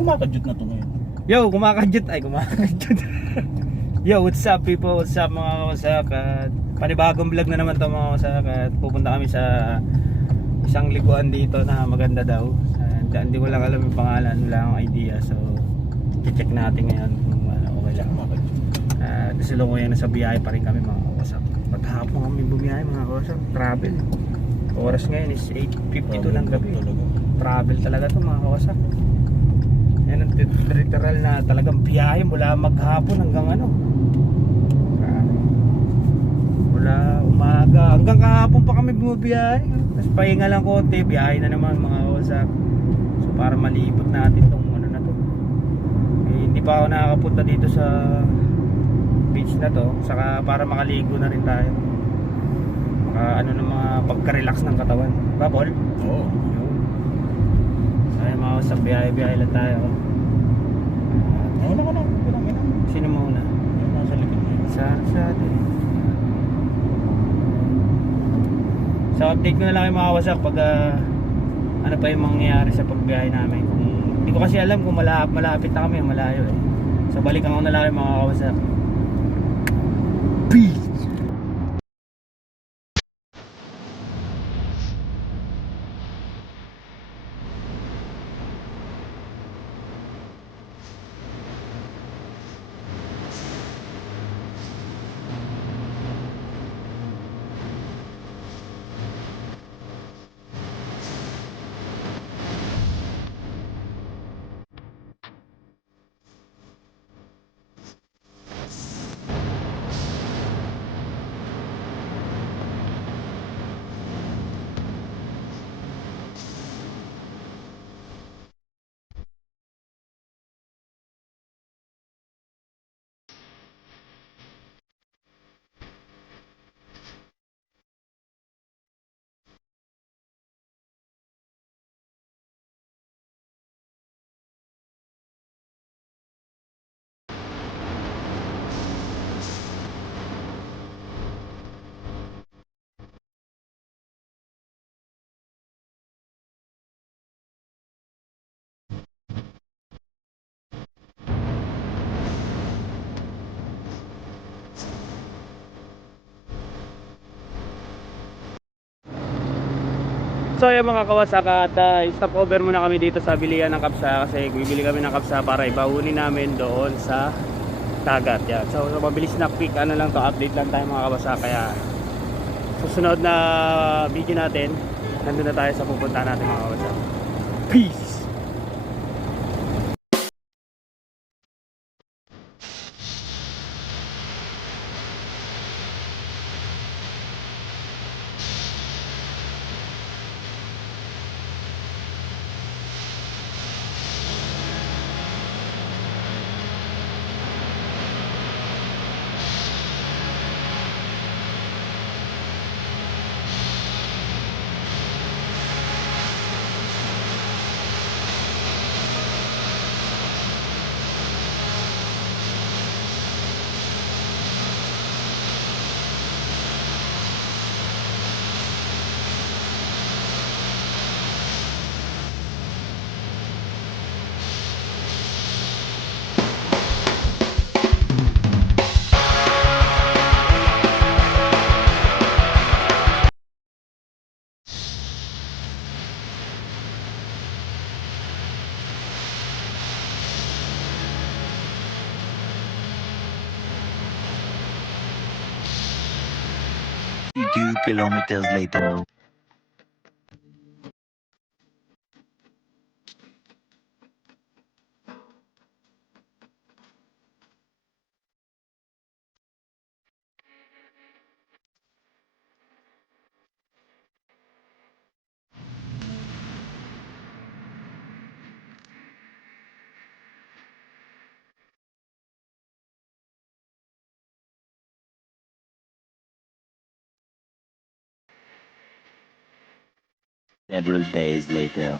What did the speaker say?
Kumakadyot na to ngayon. Yo, kumakadyot. Ay, kumakadyot. Yo, what's up people? What's up mga kawasak? At panibagong vlog na naman to mga kawasak. At pupunta kami sa isang liguan dito na maganda daw. Hindi ko lang alam yung pangalan, wala akong idea. So, check natin ngayon kung okay lang. Gusto lang ko yan, nasa biyahe pa rin kami mga kawasak. Maghapon kami bumiyahe mga kawasak. Travel. Oras ngayon is 8:52 ng gabi. Travel talaga to mga kawasak. Yan ang literal na talagang biyahe mula maghapon hanggang ano, mula umaga hanggang kahapon pa kami bumibiyahe. Tapos pahinga lang konti, biyahe na naman mga kawasak. So para malibot natin tong ano na to. Hindi pa ako nakakapunta dito sa beach na to, saka para makaligo na rin tayo. Ano ng mga pagka-relax ng katawan. Babol? Oo. Ay mga kawasak, biyahe lang tayo. Wala ka na. Sino muna? Nasa likod mo yun. Sa atin. So update ko na lang yung mga kawasak pag ano pa yung mangyayari sa pagbiyahe namin. Hindi ko kasi alam kung malapit na kami o malayo eh. So balikan ko na lang yung mga kawasak. Peace! So yung mga kawasak at stop over muna kami dito sa bilihan ng kapsa kasi bibili kami ng kapsa para ibahunin namin doon sa dagat. Yan. So mabilis na quick ano lang to, update lang tayo mga kawasak. Kaya susunod na video natin, nandun na tayo sa pupunta natin mga kawasak. Peace! Two kilometers later. Several days later.